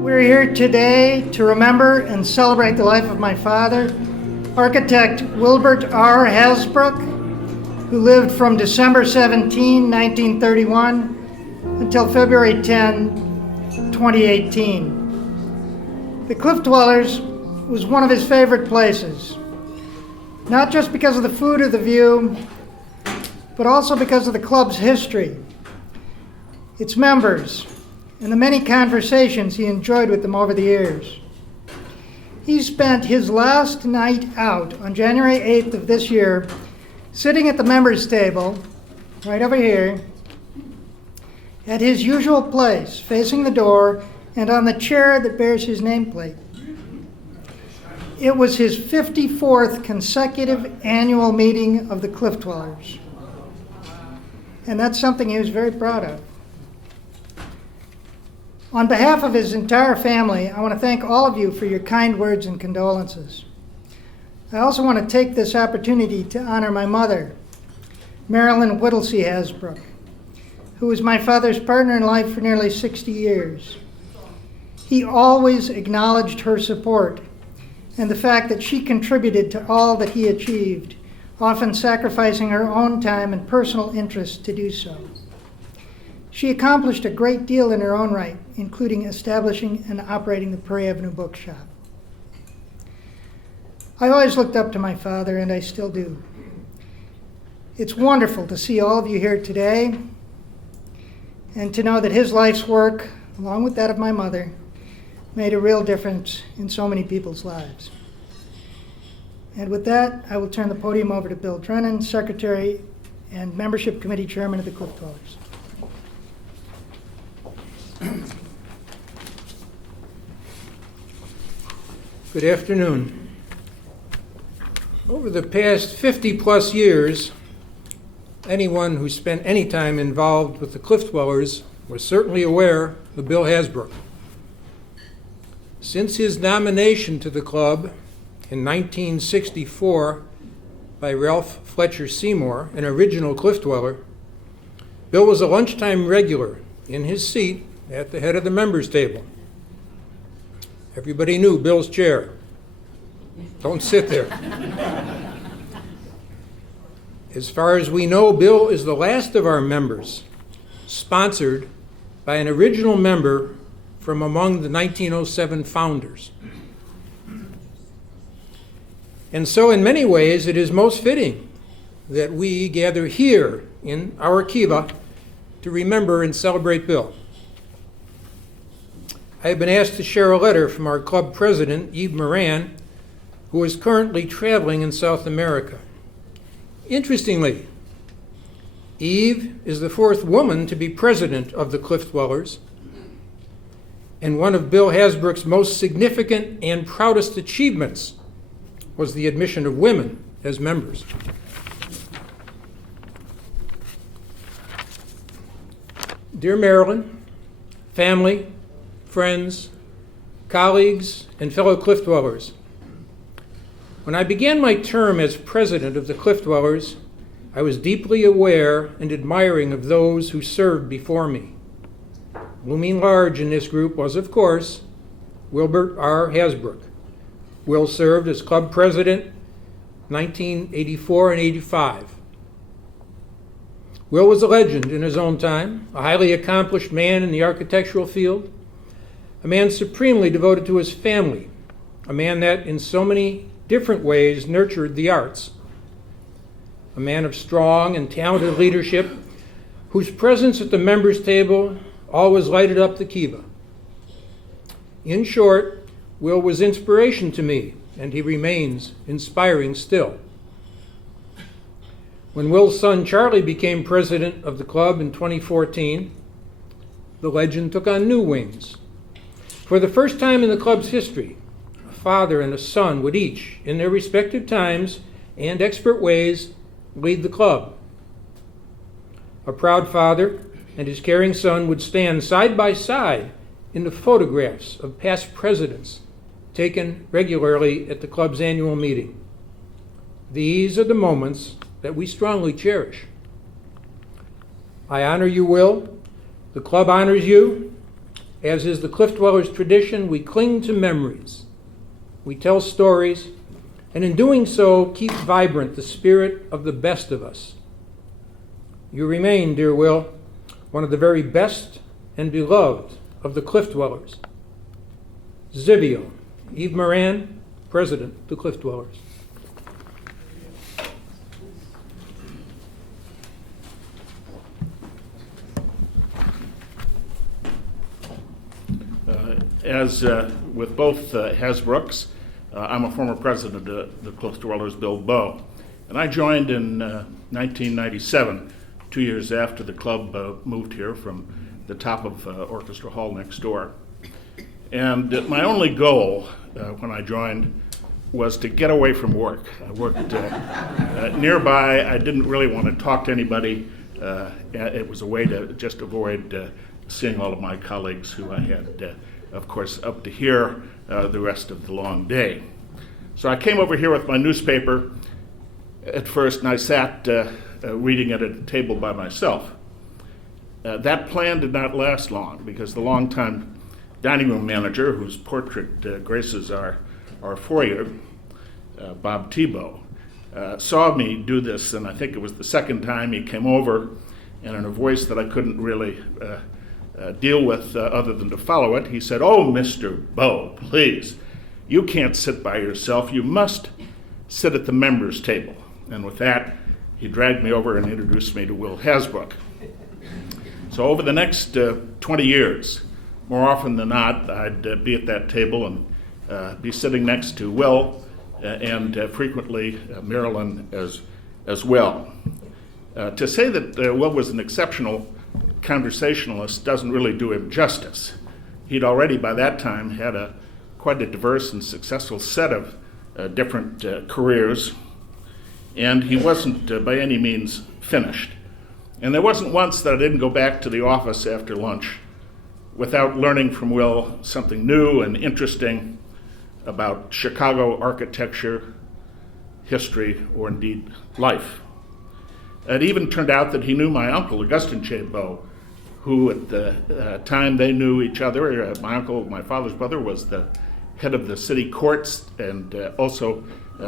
We're here today to remember and celebrate the life of my father, architect Wilbert R. Hasbrouck, who lived from December 17, 1931 until February 10, 2018. The Cliff Dwellers was one of his favorite places, not just because of the food or the view, but also because of the club's history, its members, and the many conversations he enjoyed with them over the years. He spent his last night out on January 8th of this year sitting at the members' table, right over here, at his usual place, facing the door and on the chair that bears his nameplate. It was his 54th consecutive annual meeting of the Cliff Dwellers, and that's something he was very proud of. On behalf of his entire family, I want to thank all of you for your kind words and condolences. I also want to take this opportunity to honor my mother, Marilyn Whittlesey Hasbrouck, who was my father's partner in life for nearly 60 years. He always acknowledged her support and the fact that she contributed to all that he achieved, often sacrificing her own time and personal interests to do so. She accomplished a great deal in her own right, including establishing and operating the Prairie Avenue Bookshop. I always looked up to my father, and I still do. It's wonderful to see all of you here today, and to know that his life's work, along with that of my mother, made a real difference in so many people's lives. And with that, I will turn the podium over to Bill Drennan, Secretary and Membership Committee Chairman of the Cliff Dwellers. Good afternoon. Over the past 50-plus years, anyone who spent any time involved with the Cliff Dwellers was certainly aware of Bill Hasbrouck. Since his nomination to the club in 1964 by Ralph Fletcher Seymour, an original Cliff Dweller, Bill was a lunchtime regular in his seat at the head of the members' table. Everybody knew Bill's chair. Don't sit there. As far as we know, Bill is the last of our members sponsored by an original member from among the 1907 founders. And so in many ways, it is most fitting that we gather here in our kiva to remember and celebrate Bill. I have been asked to share a letter from our club president, Eve Moran, who is currently traveling in South America. Interestingly, Eve is the fourth woman to be president of the Cliff Dwellers, and one of Bill Hasbrouck's most significant and proudest achievements was the admission of women as members. Dear Marilyn, family, friends, colleagues, and fellow Cliff Dwellers, when I began my term as president of the Cliff Dwellers, I was deeply aware and admiring of those who served before me. Looming large in this group was, of course, Wilbert R. Hasbrouck. Will served as club president 1984 and 85. Will was a legend in his own time, a highly accomplished man in the architectural field, a man supremely devoted to his family, a man that in so many different ways nurtured the arts, a man of strong and talented leadership whose presence at the members' table always lighted up the kiva. In short, Will was inspiration to me, and he remains inspiring still. When Will's son Charlie became president of the club in 2014, the legend took on new wings. For the first time in the club's history, a father and a son would each, in their respective times and expert ways, lead the club. A proud father and his caring son would stand side by side in the photographs of past presidents taken regularly at the club's annual meeting. These are the moments that we strongly cherish. I honor you, Will. The club honors you. As is the Cliff Dwellers' tradition, we cling to memories. We tell stories, and in doing so, keep vibrant the spirit of the best of us. You remain, dear Will, one of the very best and beloved of the Cliff Dwellers. Zivio, Eve Moran, President of the Cliff Dwellers. As with both Hasbroucks, I'm a former president of the Cliff Dwellers, Bill Bowe. And I joined in 1997, 2 years after the club moved here from the top of Orchestra Hall next door. And my only goal when I joined was to get away from work. I worked nearby. I didn't really want to talk to anybody. It was a way to just avoid seeing all of my colleagues who I had, of course, up to here the rest of the long day. So I came over here with my newspaper at first, and I sat reading it at a table by myself. That plan did not last long because the longtime dining room manager, whose portrait graces our foyer, Bob Tebow, saw me do this, and I think it was the second time he came over, and in a voice that I couldn't really deal with other than to follow it, he said, "Oh, Mr. Bowe, please, you can't sit by yourself. You must sit at the members' table." And with that, he dragged me over and introduced me to Will Hasbrouck. So over the next 20 years, more often than not, I'd be at that table and be sitting next to Will and frequently Marilyn as well. To say that Will was an exceptional conversationalist doesn't really do him justice. He'd already by that time had quite a diverse and successful set of different careers, and he wasn't by any means finished. And there wasn't once that I didn't go back to the office after lunch without learning from Will something new and interesting about Chicago architecture, history, or indeed life. It even turned out that he knew my uncle, Augustin J. Bowe, who at the time they knew each other. My uncle, my father's brother, was the head of the city courts and also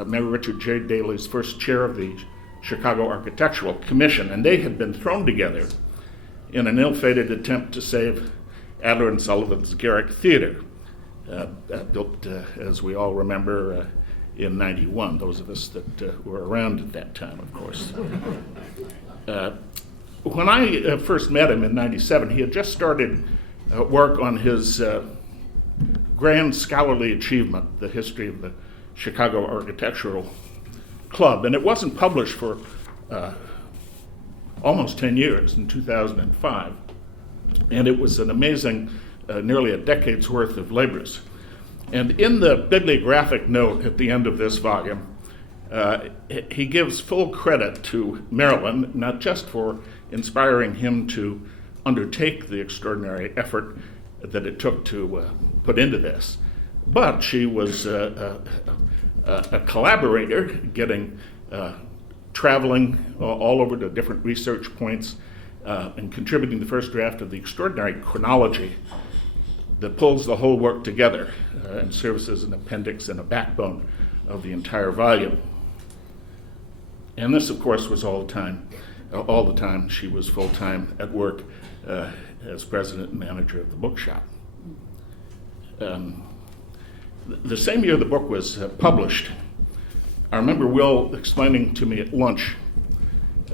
Mayor Richard J. Daley's first chair of the Chicago Architectural Commission. And they had been thrown together in an ill-fated attempt to save Adler and Sullivan's Garrick Theater, built, as we all remember, in '91, those of us that were around at that time, of course. When I first met him in '97, he had just started work on his grand scholarly achievement, The History of the Chicago Architectural Club, and it wasn't published for almost 10 years, in 2005, and it was an amazing, nearly a decade's worth of labors. And in the bibliographic note at the end of this volume, he gives full credit to Marilyn, not just for inspiring him to undertake the extraordinary effort that it took to put into this, but she was a collaborator, getting traveling all over to different research points and contributing the first draft of the extraordinary chronology that pulls the whole work together and serves as an appendix and a backbone of the entire volume. And this, of course, was all the time she was full-time at work as president and manager of the bookshop. The same year the book was published, I remember Will explaining to me at lunch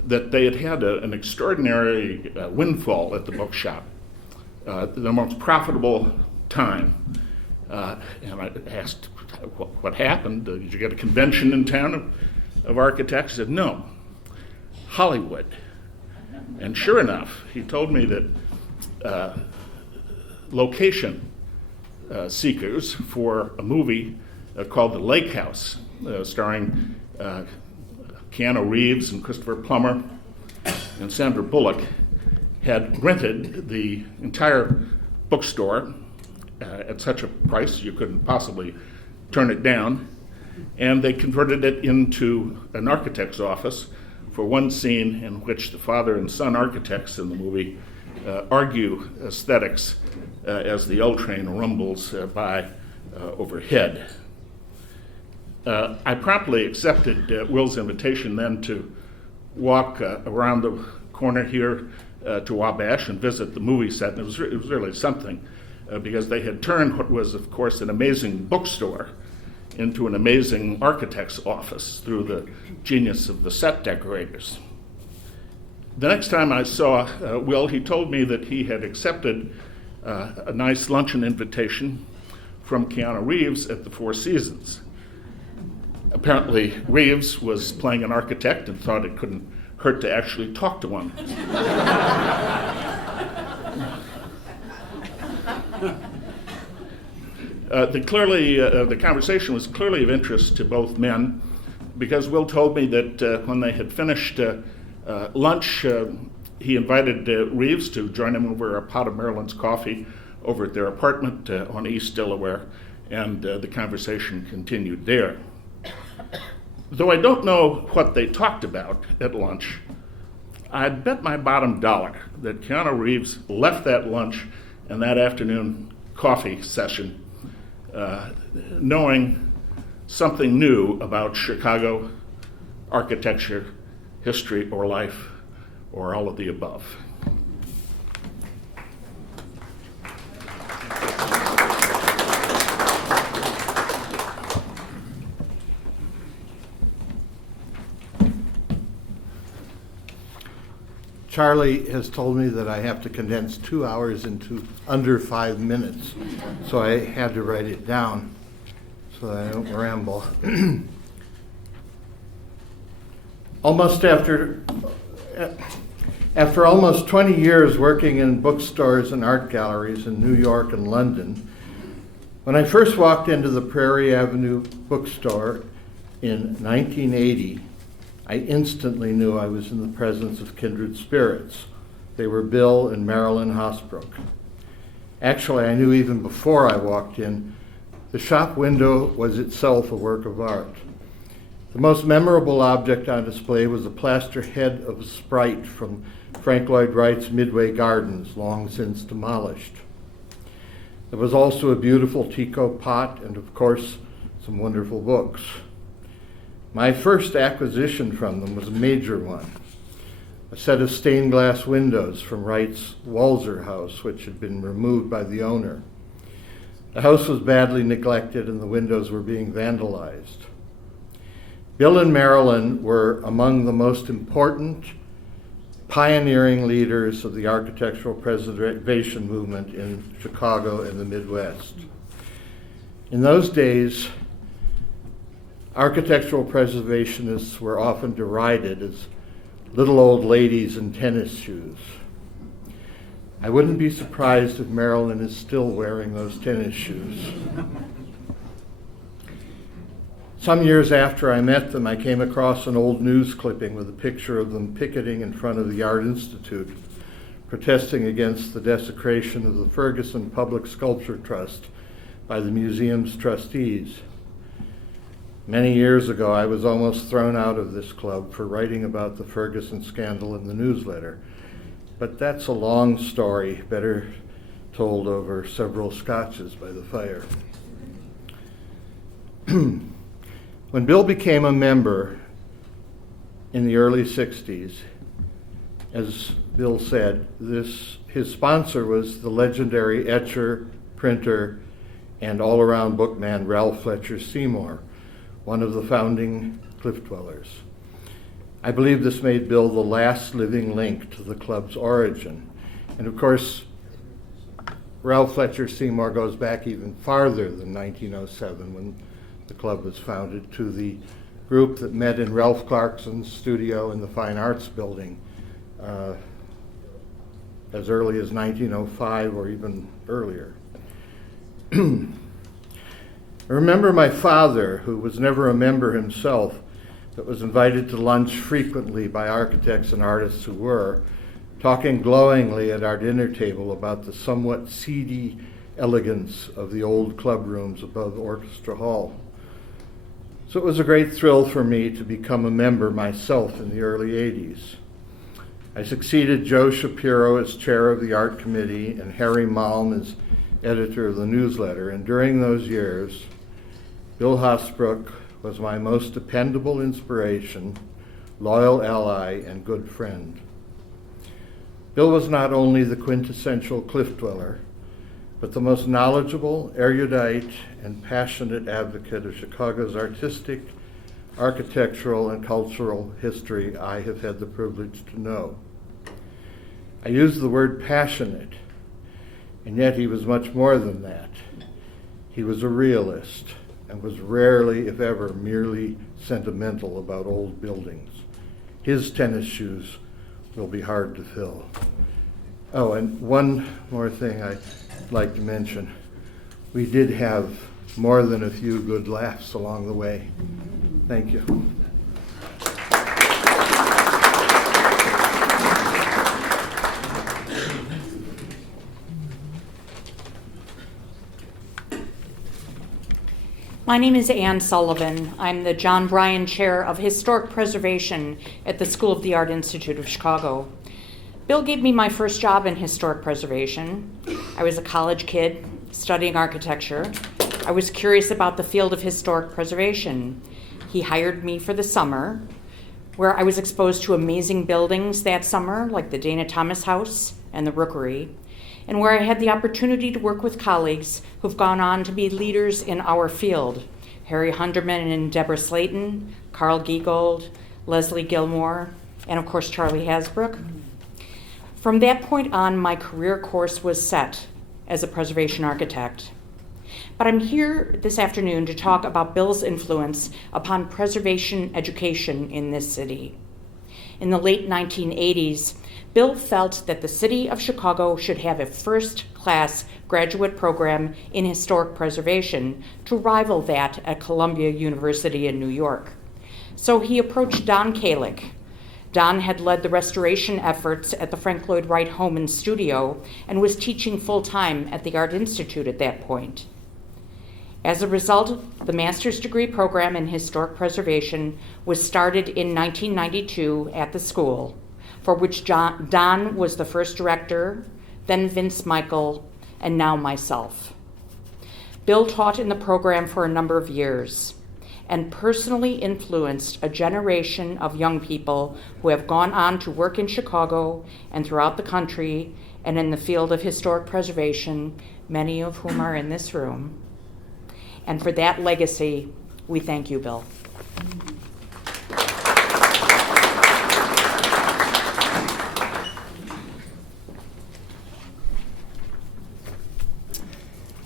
that they had an extraordinary windfall at the bookshop, the most profitable time. And I asked, what happened? Did you get a convention in town of architects? He said, no, Hollywood. And sure enough, he told me that location seekers for a movie called The Lake House, starring Keanu Reeves and Christopher Plummer and Sandra Bullock, had rented the entire bookstore at such a price you couldn't possibly turn it down, and they converted it into an architect's office for one scene in which the father and son architects in the movie argue aesthetics as the L train rumbles by overhead. I promptly accepted Will's invitation then to walk around the corner here to Wabash and visit the movie set, and it was really something because they had turned what was, of course, an amazing bookstore into an amazing architect's office through the genius of the set decorators. The next time I saw Will, he told me that he had accepted a nice luncheon invitation from Keanu Reeves at the Four Seasons. Apparently, Reeves was playing an architect and thought it couldn't hurt to actually talk to one. The conversation was clearly of interest to both men because Will told me that when they had finished lunch, he invited Reeves to join him over a pot of Maryland's coffee over at their apartment on East Delaware, and the conversation continued there. Though I don't know what they talked about at lunch, I'd bet my bottom dollar that Keanu Reeves left that lunch and that afternoon coffee session knowing something new about Chicago architecture, history, or life, or all of the above. Charlie has told me that I have to condense 2 hours into under 5 minutes, so I had to write it down so that I don't ramble. After almost 20 years working in bookstores and art galleries in New York and London, when I first walked into the Prairie Avenue bookstore in 1980, I instantly knew I was in the presence of kindred spirits. They were Bill and Marilyn Hasbrouck. Actually, I knew even before I walked in, the shop window was itself a work of art. The most memorable object on display was a plaster head of a sprite from Frank Lloyd Wright's Midway Gardens, long since demolished. There was also a beautiful teakwood pot and, of course, some wonderful books. My first acquisition from them was a major one, a set of stained glass windows from Wright's Walser house, which had been removed by the owner. The house was badly neglected and the windows were being vandalized. Bill and Marilyn were among the most important pioneering leaders of the architectural preservation movement in Chicago and the Midwest. In those days, architectural preservationists were often derided as little old ladies in tennis shoes. I wouldn't be surprised if Marilyn is still wearing those tennis shoes. Some years after I met them, I came across an old news clipping with a picture of them picketing in front of the Art Institute, protesting against the desecration of the Ferguson Public Sculpture Trust by the museum's trustees. Many years ago, I was almost thrown out of this club for writing about the Ferguson scandal in the newsletter. But that's a long story, better told over several scotches by the fire. When Bill became a member in the early 60s, as Bill said, his sponsor was the legendary etcher, printer, and all-around bookman Ralph Fletcher Seymour, one of the founding Cliff Dwellers. I believe this made Bill the last living link to the club's origin. And of course, Ralph Fletcher Seymour goes back even farther than 1907 when the club was founded, to the group that met in Ralph Clarkson's studio in the Fine Arts Building as early as 1905 or even earlier. I remember my father, who was never a member himself, but was invited to lunch frequently by architects and artists who were, talking glowingly at our dinner table about the somewhat seedy elegance of the old club rooms above Orchestra Hall. So it was a great thrill for me to become a member myself in the early 80s. I succeeded Joe Shapiro as chair of the art committee and Harry Malm as editor of the newsletter, and during those years, Bill Hasbrouck was my most dependable inspiration, loyal ally, and good friend. Bill was not only the quintessential cliff dweller, but the most knowledgeable, erudite, and passionate advocate of Chicago's artistic, architectural, and cultural history I have had the privilege to know. I use the word passionate, and yet he was much more than that. He was a realist and was rarely, if ever, merely sentimental about old buildings. His tennis shoes will be hard to fill. Oh, and one more thing I'd like to mention. We did have more than a few good laughs along the way. Thank you. My name is Ann Sullivan. I'm the John Bryan Chair of Historic Preservation at the School of the Art Institute of Chicago. Bill gave me my first job in historic preservation. I was a college kid studying architecture. I was curious about the field of historic preservation. He hired me for the summer, where I was exposed to amazing buildings that summer, like the Dana Thomas House and the Rookery, and where I had the opportunity to work with colleagues who've gone on to be leaders in our field. Harry Hunderman and Deborah Slayton, Carl Giegold, Leslie Gilmore, and of course Charlie Hasbrouck. From that point on, my career course was set as a preservation architect. But I'm here this afternoon to talk about Bill's influence upon preservation education in this city. In the late 1980s, Bill felt that the city of Chicago should have a first-class graduate program in historic preservation to rival that at Columbia University in New York. So he approached Don Kalick. Don had led the restoration efforts at the Frank Lloyd Wright Home and Studio and was teaching full-time at the Art Institute at that point. As a result, the master's degree program in historic preservation was started in 1992 at the school, for which Don was the first director, then Vince Michael, and now myself. Bill taught in the program for a number of years and personally influenced a generation of young people who have gone on to work in Chicago and throughout the country and in the field of historic preservation, many of whom are in this room. And for that legacy, we thank you, Bill.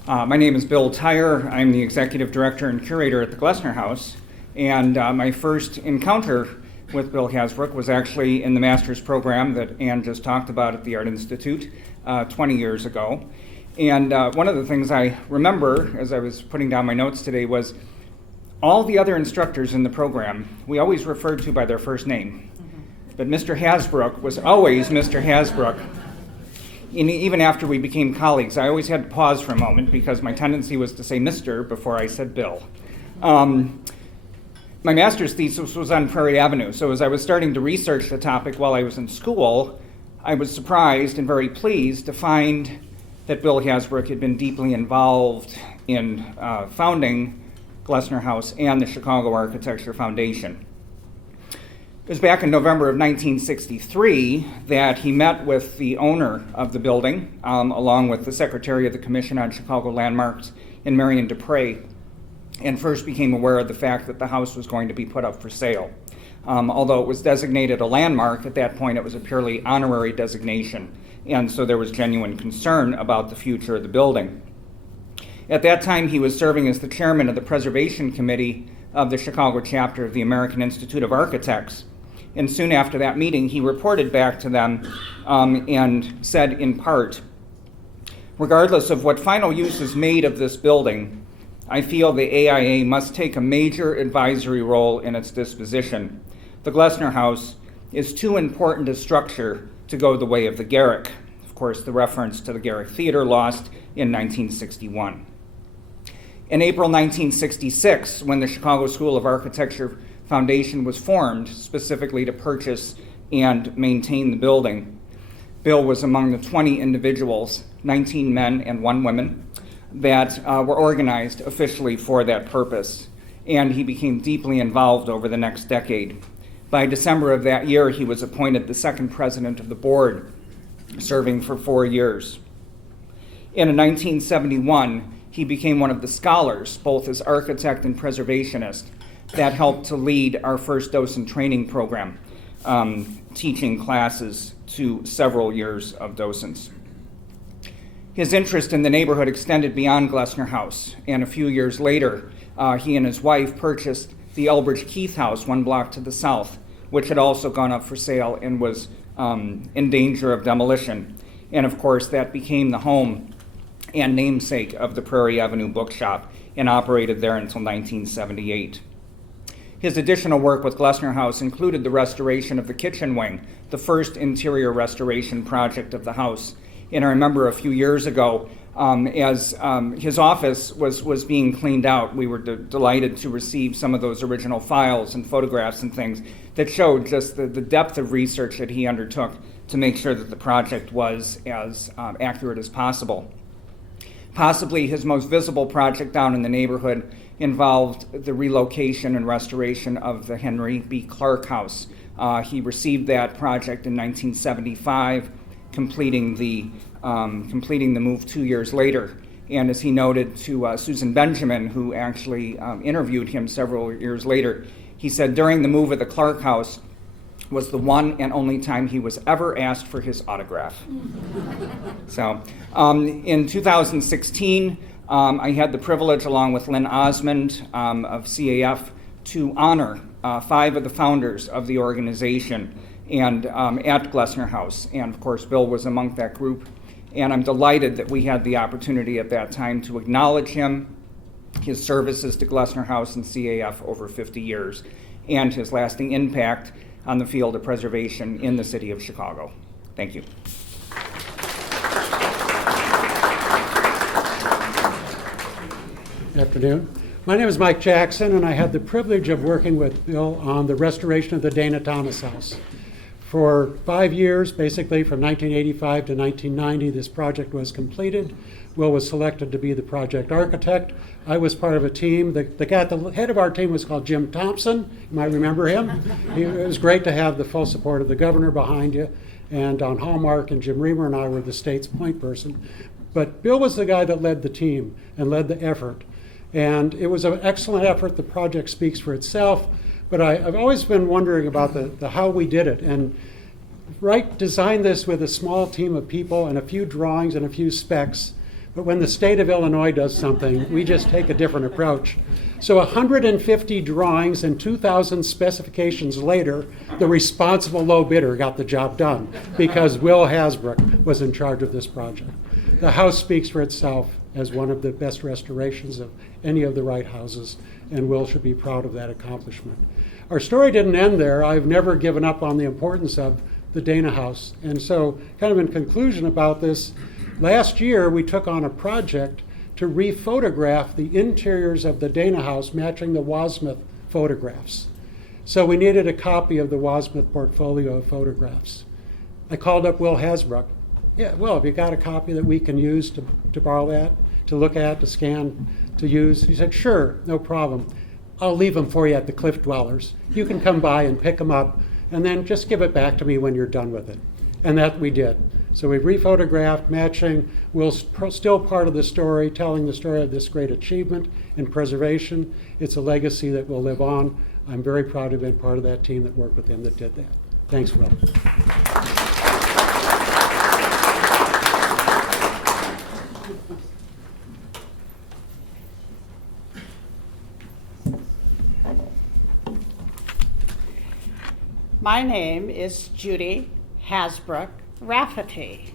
My name is Bill Tyre. I'm the executive director and curator at the Glessner House. And my first encounter with Bill Hasbrouck was actually in the master's program that Ann just talked about at the Art Institute 20 years ago. And one of the things I remember as I was putting down my notes today was all the other instructors in the program, we always referred to by their first name. But Mr. Hasbrouck was always Mr. Hasbrouck. Even after we became colleagues, I always had to pause for a moment because my tendency was to say Mr. before I said Bill. My master's thesis was on Prairie Avenue, so as I was starting to research the topic while I was in school, I was surprised and very pleased to find that Bill Hasbrouck had been deeply involved in founding Glessner House and the Chicago Architecture Foundation. It was back in November of 1963 that he met with the owner of the building, along with the secretary of the Commission on Chicago Landmarks in Marion Dupre, and first became aware of the fact that the house was going to be put up for sale. Although it was designated a landmark, at that point it was a purely honorary designation, and so there was genuine concern about the future of the building. At that time, he was serving as the chairman of the Preservation Committee of the Chicago chapter of the American Institute of Architects. And soon after that meeting, he reported back to them and said in part, regardless of what final use is made of this building, I feel the AIA must take a major advisory role in its disposition. The Glessner House is too important a structure to go the way of the Garrick. Of course, the reference to the Garrick Theater lost in 1961. In April 1966, when the Chicago School of Architecture Foundation was formed specifically to purchase and maintain the building, Bill was among the 20 individuals, 19 men and 1 woman, that were organized officially for that purpose. And he became deeply involved over the next decade. By December of that year, he was appointed the 2nd president of the board, serving for 4 years. In 1971, he became one of the scholars, both as architect and preservationist, that helped to lead our first docent training program, teaching classes to several years of docents. His interest in the neighborhood extended beyond Glessner House, and a few years later, he and his wife purchased the Elbridge Keith House 1 block to the south, which had also gone up for sale and was in danger of demolition. And of course, that became the home and namesake of the Prairie Avenue Bookshop and operated there until 1978. His additional work with Glessner House included the restoration of the kitchen wing, the first interior restoration project of the house. And I remember a few years ago, as his office was being cleaned out, we were delighted to receive some of those original files and photographs and things that showed just the depth of research that he undertook to make sure that the project was as accurate as possible. Possibly his most visible project down in the neighborhood involved the relocation and restoration of the Henry B. Clark House. He received that project in 1975, completing the move 2 years later. And as he noted to Susan Benjamin, who actually interviewed him several years later, he said during the move of the Clark House was the one and only time he was ever asked for his autograph. So in 2016, I had the privilege, along with Lynn Osmond of CAF, to honor 5 of the founders of the organization and at Glessner House. And of course, Bill was among that group. And I'm delighted that we had the opportunity at that time to acknowledge him, his services to Glessner House and CAF over 50 years, and his lasting impact on the field of preservation in the city of Chicago. Thank you. Good afternoon. My name is Mike Jackson, and I had the privilege of working with Bill on the restoration of the Dana Thomas House. For 5 years, basically from 1985 to 1990, this project was completed. Will was selected to be the project architect. I was part of a team. The guy at the head of our team was called Jim Thompson. You might remember him. It was great to have the full support of the governor behind you. And Don Hallmark and Jim Reamer and I were the state's point person. But Bill was the guy that led the team and led the effort. And it was an excellent effort. The project speaks for itself. But I've always been wondering about the how we did it. And Wright designed this with a small team of people and a few drawings and a few specs. But when the state of Illinois does something, we just take a different approach. So 150 drawings and 2,000 specifications later, the responsible low bidder got the job done because Will Hasbrouck was in charge of this project. The house speaks for itself as one of the best restorations of any of the Wright houses, and Will should be proud of that accomplishment. Our story didn't end there. I've never given up on the importance of the Dana House. And so, kind of in conclusion about this, last year we took on a project to rephotograph the interiors of the Dana House matching the Wasmuth photographs. So we needed a copy of the Wasmuth portfolio of photographs. I called up Will Hasbrouck. Yeah, Will, have you got a copy that we can use to borrow that, to look at, to scan, to use? He said, sure, no problem. I'll leave them for you at the Cliff Dwellers. You can come by and pick them up, and then just give it back to me when you're done with it. And that we did. So we rephotographed, matching. Will's still part of the story, telling the story of this great achievement in preservation. It's a legacy that will live on. I'm very proud to have been part of that team that worked with him that did that. Thanks, Will. My name is Judy Hasbrouck Rafferty.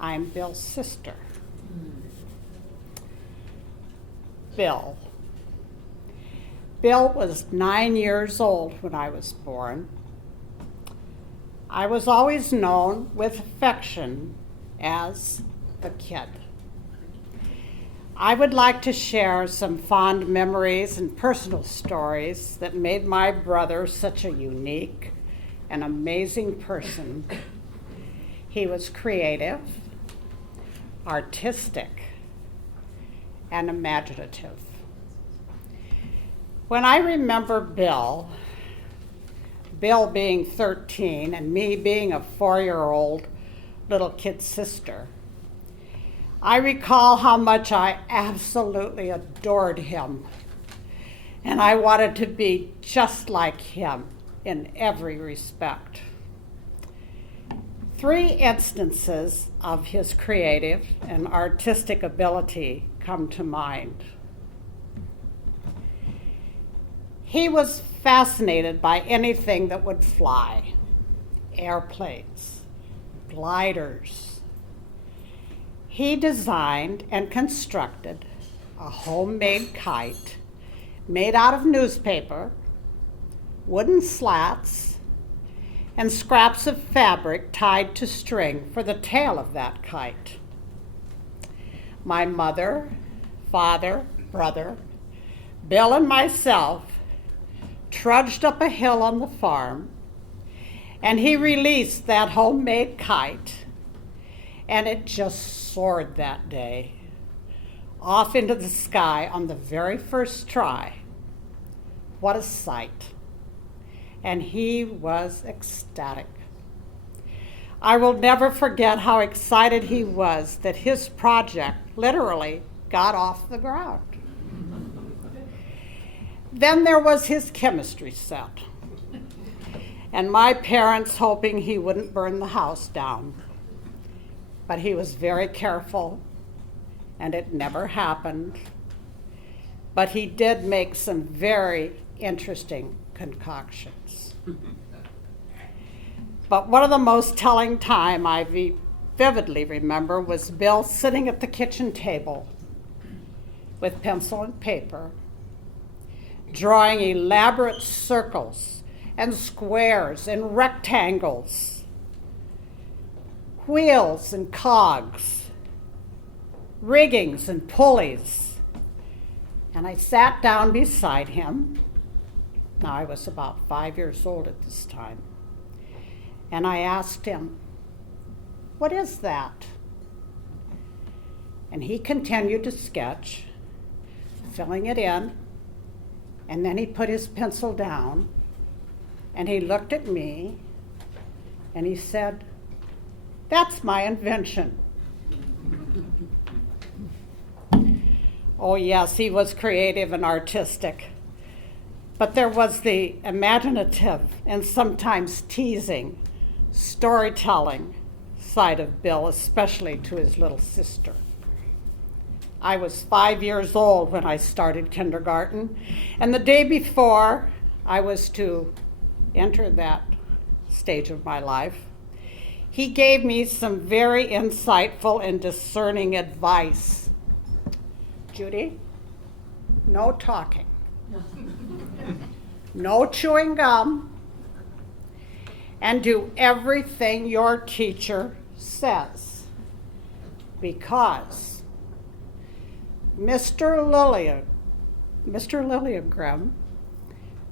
I'm Bill's sister. Bill was 9 years old when I was born. I was always known with affection as the kid. I would like to share some fond memories and personal stories that made my brother such a unique and amazing person. He was creative, artistic, and imaginative. When I remember Bill being 13 and me being a 4-year-old little kid sister, I recall how much I absolutely adored him, and I wanted to be just like him in every respect. 3 instances of his creative and artistic ability come to mind. He was fascinated by anything that would fly: airplanes, gliders. He designed and constructed a homemade kite made out of newspaper, wooden slats, and scraps of fabric tied to string for the tail of that kite. My mother, father, brother, Bill, and myself trudged up a hill on the farm, and he released that homemade kite, and it just soared that day off into the sky on the very first try. What a sight. And he was ecstatic. I will never forget how excited he was that his project literally got off the ground. Then there was his chemistry set, and my parents hoping he wouldn't burn the house down. But he was very careful, and it never happened. But he did make some very interesting concoctions. But one of the most telling time I vividly remember was Bill sitting at the kitchen table with pencil and paper, drawing elaborate circles and squares and rectangles, wheels and cogs, riggings and pulleys. And I sat down beside him. Now, I was about 5 years old at this time. And I asked him, "What is that?" And he continued to sketch, filling it in. And then he put his pencil down, and he looked at me, and he said, "That's my invention." Oh yes, he was creative and artistic, but there was the imaginative and sometimes teasing, storytelling side of Bill, especially to his little sister. I was 5 years old when I started kindergarten, and the day before I was to enter that stage of my life, he gave me some very insightful and discerning advice. "Judy, no talking, no chewing gum, and do everything your teacher says, because Mr. Lilligren,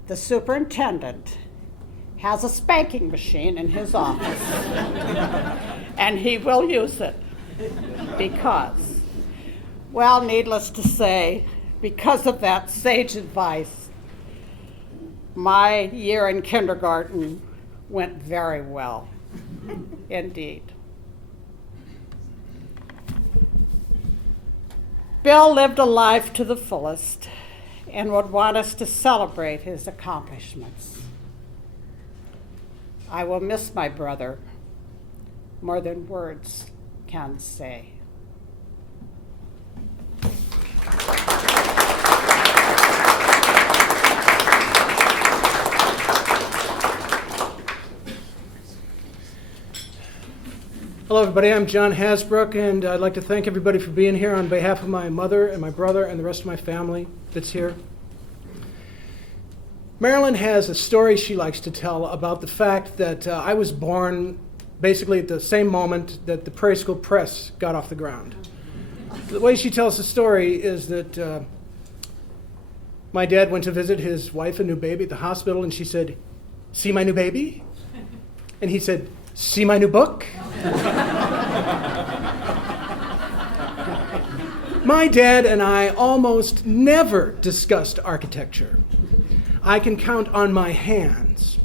the superintendent, has a spanking machine in his office, and he will use it because," well, needless to say, because of that sage advice, my year in kindergarten went very well, indeed. Bill lived a life to the fullest and would want us to celebrate his accomplishments. I will miss my brother more than words can say. Hello, everybody. I'm John Hasbrouck, and I'd like to thank everybody for being here on behalf of my mother and my brother and the rest of my family that's here. Marilyn has a story she likes to tell about the fact that I was born basically at the same moment that the Prairie School Press got off the ground. The way she tells the story is that my dad went to visit his wife and new baby at the hospital, and she said, "See my new baby?" And he said, "See my new book?" My dad and I almost never discussed architecture. I can count on my hands.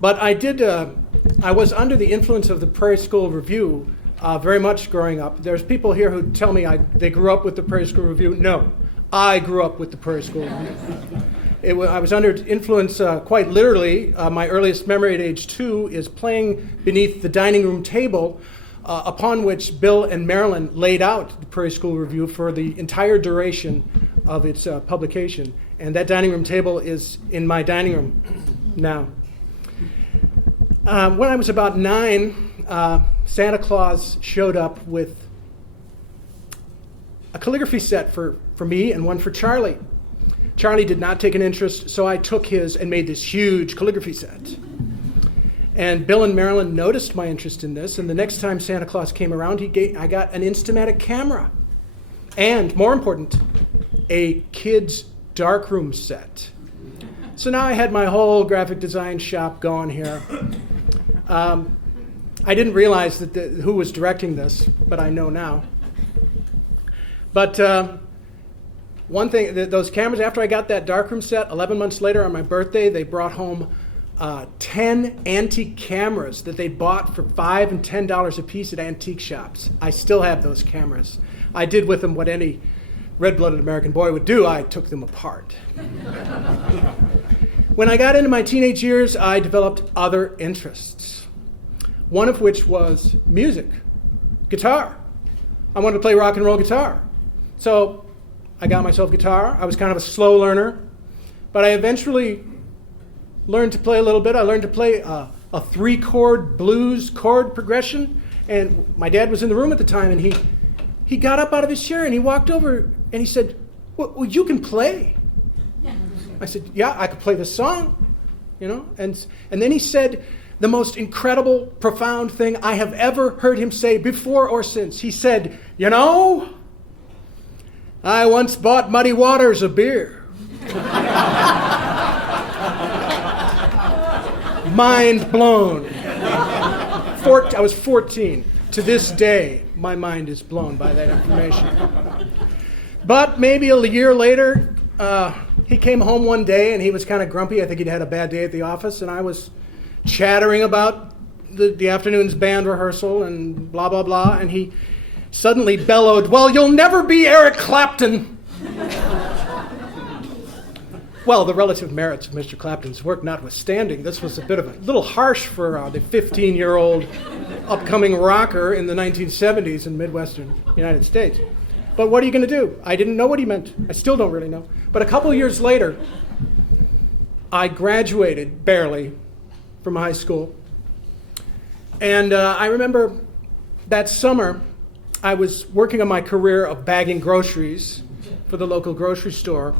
But I was under the influence of the Prairie School Review very much growing up. There's people here who tell me they grew up with the Prairie School Review. No, I grew up with the Prairie School Review. I was under influence quite literally. My earliest memory at age 2 is playing beneath the dining room table upon which Bill and Marilyn laid out the Prairie School Review for the entire duration of its publication. And that dining room table is in my dining room now. When I was about 9, Santa Claus showed up with a calligraphy set for me and one for Charlie. Charlie did not take an interest, so I took his and made this huge calligraphy set. And Bill and Marilyn noticed my interest in this, and the next time Santa Claus came around, I got an Instamatic camera. And, more important, a kid's darkroom set. So now I had my whole graphic design shop going here. I didn't realize who was directing this, but I know now. But one thing, those cameras, after I got that darkroom set, 11 months later on my birthday, they brought home 10 antique cameras that they bought for $5 and $10 a piece at antique shops. I still have those cameras. I did with them what any red-blooded American boy would do. I took them apart. When I got into my teenage years, I developed other interests, one of which was music, guitar. I wanted to play rock and roll guitar. So I got myself a guitar. I was kind of a slow learner, but I eventually learned to play a little bit. I learned to play a 3-chord blues chord progression, and my dad was in the room at the time, and he got up out of his chair and he walked over and he said, well, you can play. I said, yeah, I could play this song, you know. And then he said the most incredible, profound thing I have ever heard him say before or since. He said, you know, I once bought Muddy Waters a beer. Mind blown. I was 14. To this day, my mind is blown by that information. But maybe a year later, he came home one day and he was kind of grumpy. I think he'd had a bad day at the office, and I was chattering about the afternoon's band rehearsal and blah, blah, blah, and he suddenly bellowed, well, you'll never be Eric Clapton. Well, the relative merits of Mr. Clapton's work notwithstanding, this was a little harsh for the 15-year-old upcoming rocker in the 1970s in Midwestern United States. But what are you going to do? I didn't know what he meant. I still don't really know. But a couple years later, I graduated, barely, from high school. And I remember that summer, I was working on my career of bagging groceries for the local grocery store,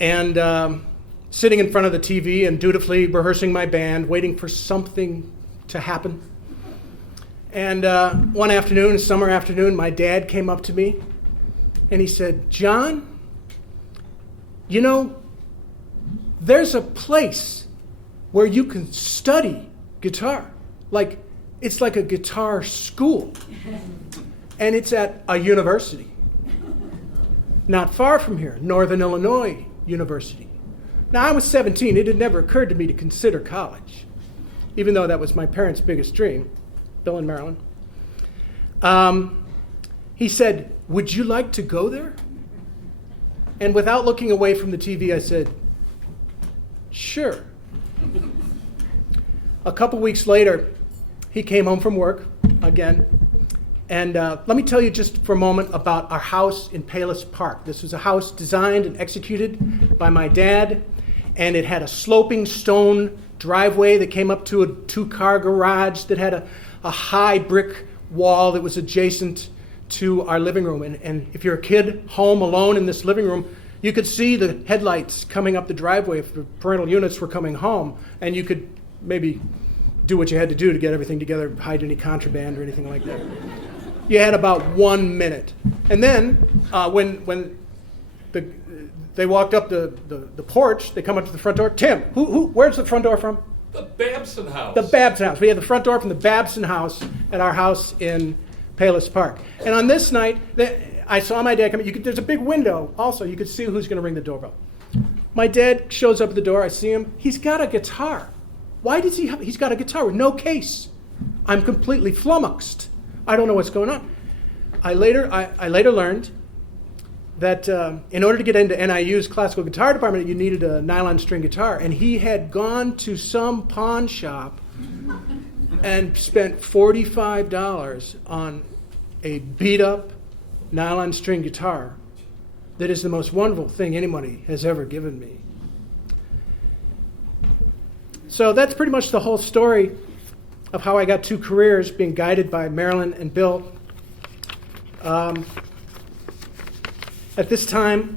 and sitting in front of the TV and dutifully rehearsing my band, waiting for something to happen. And one afternoon, a summer afternoon, my dad came up to me and he said, John, you know, there's a place where you can study guitar. It's like a guitar school. And it's at a university. Not far from here, Northern Illinois University. Now, I was 17. It had never occurred to me to consider college, even though that was my parents' biggest dream, Bill and Marilyn. He said, would you like to go there? And without looking away from the TV, I said, sure. A couple weeks later, he came home from work again. And let me tell you just for a moment about our house in Palos Park. This was a house designed and executed by my dad, and it had a sloping stone driveway that came up to a 2-car garage that had a high brick wall that was adjacent to our living room. And if you're a kid home alone in this living room, you could see the headlights coming up the driveway if the parental units were coming home, and you could maybe do what you had to do to get everything together, hide any contraband or anything like that. you had about 1 minute. And then when they walked up the porch, they come up to the front door. Tim, where's the front door from? The Babson house. The Babson house. We had the front door from the Babson house at our house in Palos Park. And on this night, I saw my dad come in. There's a big window also. You could see who's going to ring the doorbell. My dad shows up at the door. I see him. He's got a guitar. Why does he's got a guitar with no case? I'm completely flummoxed. I don't know what's going on. I later learned that in order to get into NIU's classical guitar department, you needed a nylon string guitar. And he had gone to some pawn shop and spent $45 on a beat-up nylon string guitar that is the most wonderful thing anybody has ever given me. So that's pretty much the whole story of how I got 2 careers, being guided by Marilyn and Bill. At this time,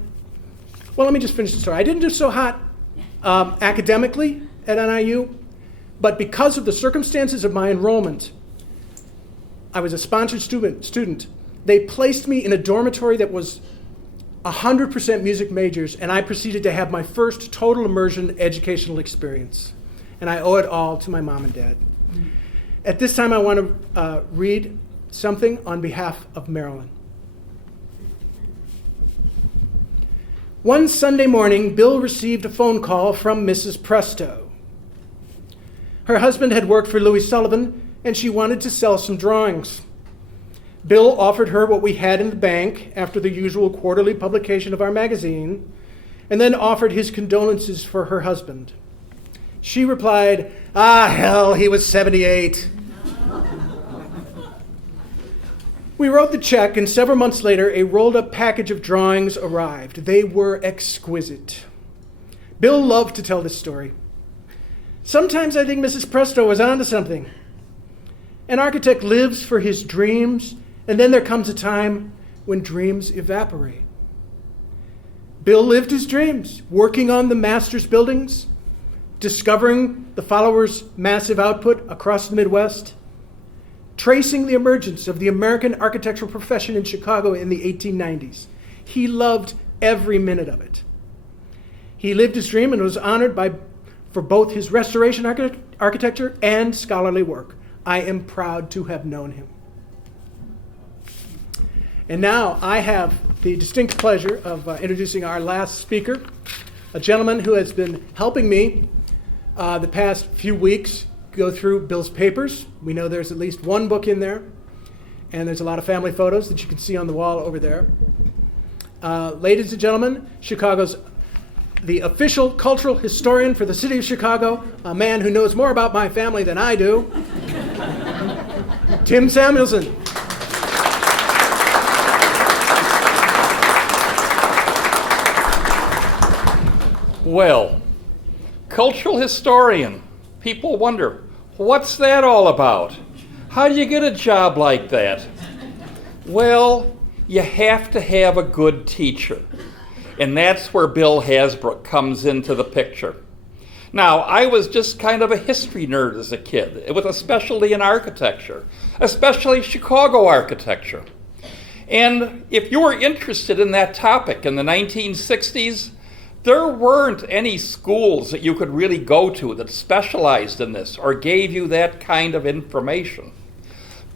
well, let me just finish the story. I didn't do so hot academically at NIU, but because of the circumstances of my enrollment, I was a sponsored student. They placed me in a dormitory that was 100% music majors, and I proceeded to have my first total immersion educational experience. And I owe it all to my mom and dad. At this time, I want to read something on behalf of Marilyn. One Sunday morning, Bill received a phone call from Mrs. Presto. Her husband had worked for Louis Sullivan, and she wanted to sell some drawings. Bill offered her what we had in the bank after the usual quarterly publication of our magazine, and then offered his condolences for her husband. She replied, "Ah, hell, he was 78. We wrote the check, and several months later, a rolled-up package of drawings arrived. They were exquisite. Bill loved to tell this story. Sometimes I think Mrs. Presto was onto something. An architect lives for his dreams, and then there comes a time when dreams evaporate. Bill lived his dreams, working on the master's buildings, discovering the followers' massive output across the Midwest, tracing the emergence of the American architectural profession in Chicago in the 1890s. He loved every minute of it. He lived his dream and was honored for both his restoration architecture and scholarly work. I am proud to have known him." And now I have the distinct pleasure of introducing our last speaker, a gentleman who has been helping me the past few weeks go through Bill's papers. We know there's at least one book in there, and there's a lot of family photos that you can see on the wall over there. Ladies and gentlemen, the official cultural historian for the city of Chicago, a man who knows more about my family than I do, Tim Samuelson. Well, cultural historian. People wonder, what's that all about? How do you get a job like that? Well, you have to have a good teacher. And that's where Bill Hasbrouck comes into the picture. Now, I was just kind of a history nerd as a kid, with a specialty in architecture, especially Chicago architecture. And if you were interested in that topic in the 1960s, there weren't any schools that you could really go to that specialized in this or gave you that kind of information.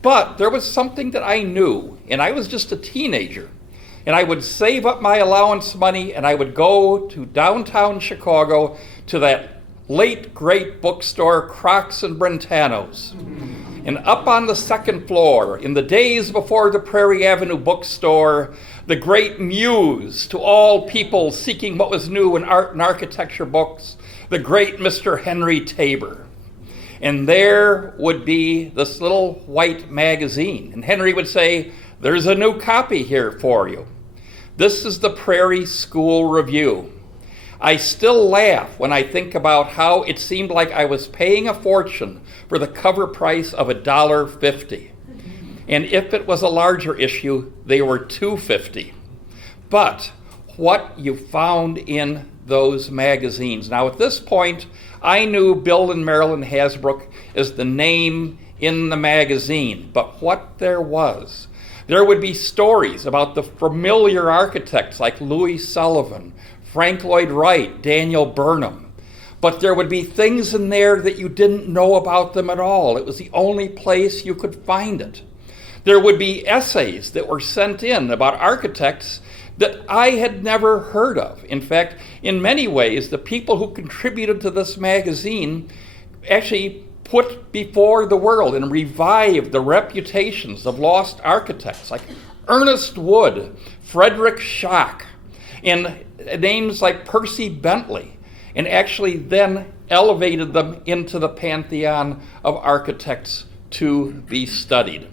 But there was something that I knew, and I was just a teenager. And I would save up my allowance money, and I would go to downtown Chicago to that late great bookstore, Crocs and Brentano's. And up on the second floor, in the days before the Prairie Avenue bookstore, the great muse to all people seeking what was new in art and architecture books, the great Mr. Henry Tabor. And there would be this little white magazine. And Henry would say, "There's a new copy here for you. This is the Prairie School Review." I still laugh when I think about how it seemed like I was paying a fortune for the cover price of $1.50. And if it was a larger issue, they were $2.50. But what you found in those magazines. Now at this point, I knew Bill and Marilyn Hasbrouck as the name in the magazine, but what there was There would be stories about the familiar architects like Louis Sullivan, Frank Lloyd Wright, Daniel Burnham. But there would be things in there that you didn't know about them at all. It was the only place you could find it. There would be essays that were sent in about architects that I had never heard of. In fact, in many ways, the people who contributed to this magazine actually put before the world and revived the reputations of lost architects like Ernest Wood, Frederick Schock, and names like Percy Bentley, and actually then elevated them into the pantheon of architects to be studied.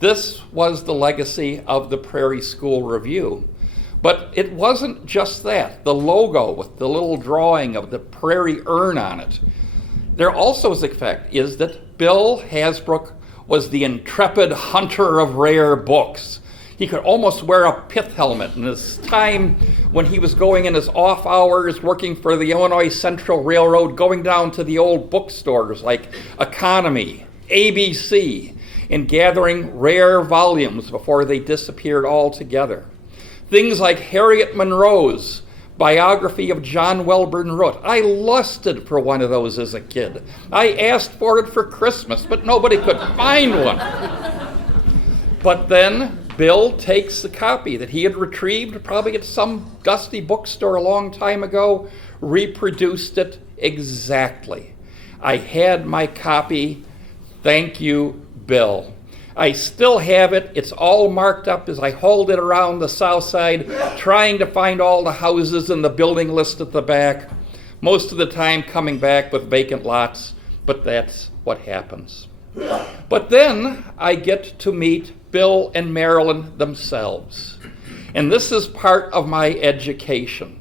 This was the legacy of the Prairie School Review. But it wasn't just that, the logo with the little drawing of the prairie urn on it. There also is the fact is that Bill Hasbrouck was the intrepid hunter of rare books. He could almost wear a pith helmet in his time when he was going in his off hours, working for the Illinois Central Railroad, going down to the old bookstores like Economy, ABC, and gathering rare volumes before they disappeared altogether. Things like Harriet Monroe's biography of John Welborn Root. I lusted for one of those as a kid. I asked for it for Christmas, but nobody could find one. But then Bill takes the copy that he had retrieved probably at some dusty bookstore a long time ago, reproduced it exactly. I had my copy. Thank you, Bill. I still have it. It's all marked up as I hold it around the south side, trying to find all the houses in the building list at the back. Most of the time coming back with vacant lots, but that's what happens. But then I get to meet Bill and Marilyn themselves. And this is part of my education,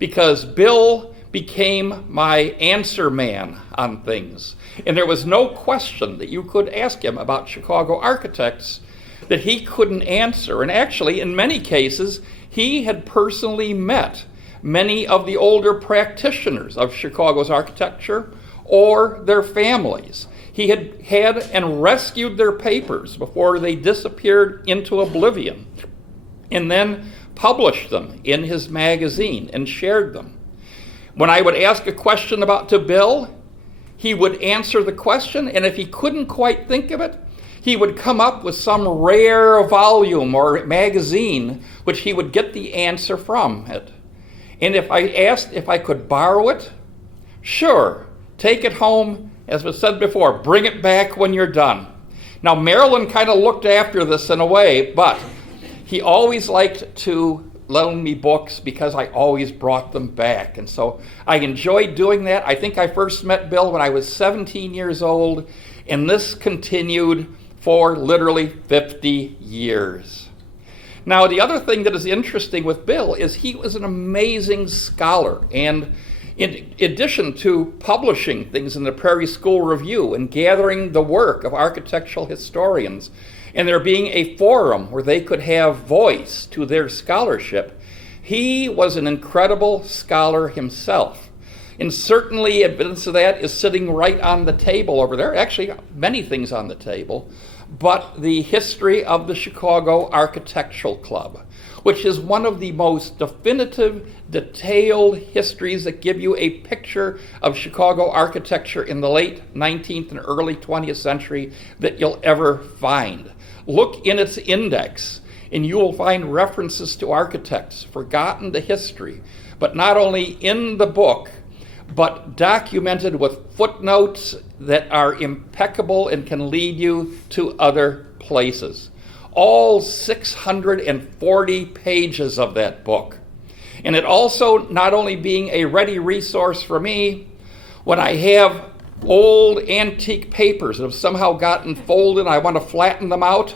because Bill became my answer man on things. And there was no question that you could ask him about Chicago architects that he couldn't answer. And actually, in many cases, he had personally met many of the older practitioners of Chicago's architecture or their families. He had and rescued their papers before they disappeared into oblivion, and then published them in his magazine and shared them. When I would ask a question to Bill, he would answer the question, and if he couldn't quite think of it, he would come up with some rare volume or magazine which he would get the answer from it. And if I asked if I could borrow it, sure, take it home, as was said before, bring it back when you're done. Now, Marilyn kind of looked after this in a way, but he always liked to loan me books because I always brought them back. And so I enjoyed doing that. I think I first met Bill when I was 17 years old, and this continued for literally 50 years. Now, the other thing that is interesting with Bill is he was an amazing scholar. And in addition to publishing things in the Prairie School Review and gathering the work of architectural historians, and there being a forum where they could have voice to their scholarship, he was an incredible scholar himself. And certainly evidence of that is sitting right on the table over there. Actually, many things on the table, but the history of the Chicago Architectural Club, which is one of the most definitive, detailed histories that give you a picture of Chicago architecture in the late 19th and early 20th century that you'll ever find. Look in its index, and you will find references to architects, forgotten to history, but not only in the book, but documented with footnotes that are impeccable and can lead you to other places. All 640 pages of that book. And it also not only being a ready resource for me, when I have old antique papers that have somehow gotten folded and I want to flatten them out,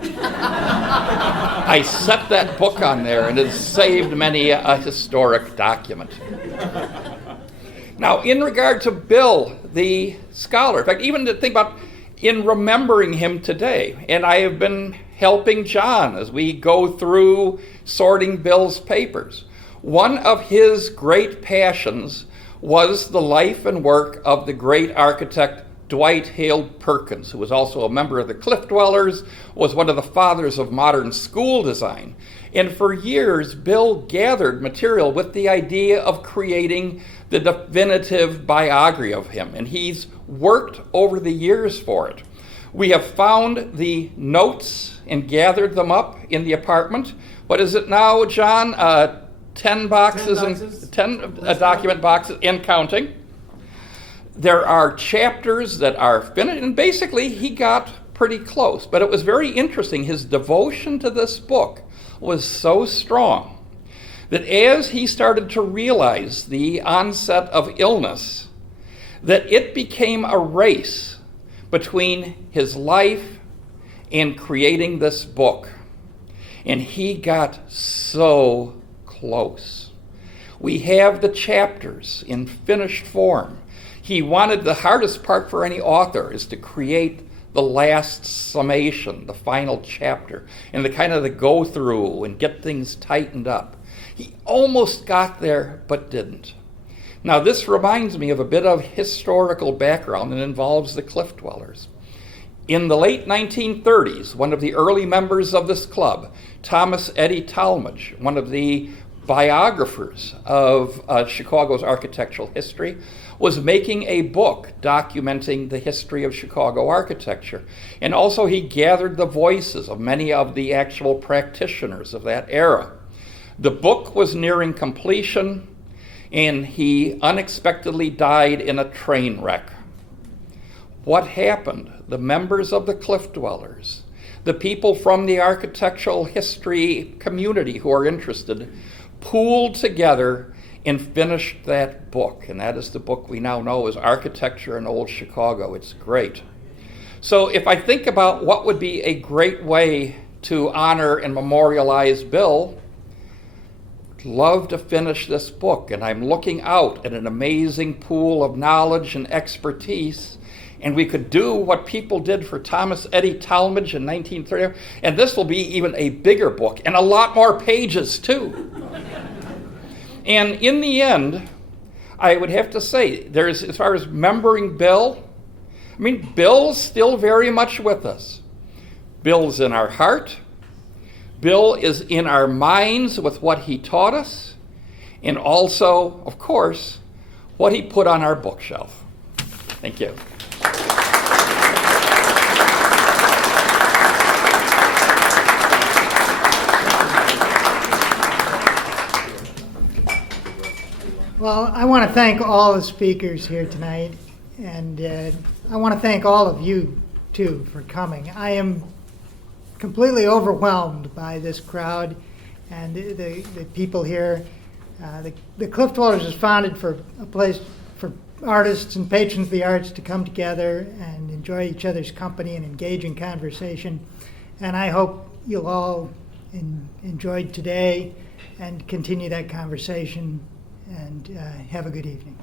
I set that book on there, and it saved many a historic document. Now, in regard to Bill, the scholar, in fact, even to think about in remembering him today, and I have been helping John as we go through sorting Bill's papers. One of his great passions was the life and work of the great architect Dwight Hale Perkins, who was also a member of the Cliff Dwellers, was one of the fathers of modern school design. And for years, Bill gathered material with the idea of creating the definitive biography of him, and he's worked over the years for it. We have found the notes and gathered them up in the apartment. What is it now, John? 10 boxes, 10 boxes. and 10 document boxes and counting. There are chapters that are finished, and basically he got pretty close. But it was very interesting. His devotion to this book was so strong that as he started to realize the onset of illness, that it became a race between his life and creating this book. And he got so close. We have the chapters in finished form. He wanted, the hardest part for any author is to create the last summation, the final chapter, and the kind of the go through and get things tightened up. He almost got there, but didn't. Now, this reminds me of a bit of historical background and involves the Cliff Dwellers. In the late 1930s, one of the early members of this club, Thomas Eddie Talmadge, one of the biographers of Chicago's architectural history, was making a book documenting the history of Chicago architecture. And also he gathered the voices of many of the actual practitioners of that era. The book was nearing completion, and he unexpectedly died in a train wreck. What happened? The members of the Cliff Dwellers, the people from the architectural history community who are interested, pooled together and finished that book. And that is the book we now know as Architecture in Old Chicago. It's great. So if I think about what would be a great way to honor and memorialize Bill, I'd love to finish this book. And I'm looking out at an amazing pool of knowledge and expertise. And we could do what people did for Thomas Eddie Talmadge in 1930. And this will be even a bigger book and a lot more pages too. And in the end, I would have to say, there's, as far as remembering Bill, I mean, Bill's still very much with us. Bill's in our heart. Bill is in our minds with what he taught us, and also, of course, what he put on our bookshelf. Thank you. Well, I want to thank all the speakers here tonight, and I want to thank all of you, too, for coming. I am completely overwhelmed by this crowd and the people here. The Cliff Dwellers was founded for a place for artists and patrons of the arts to come together and enjoy each other's company and engage in conversation. And I hope you'll all enjoyed today and continue that conversation, and have a good evening.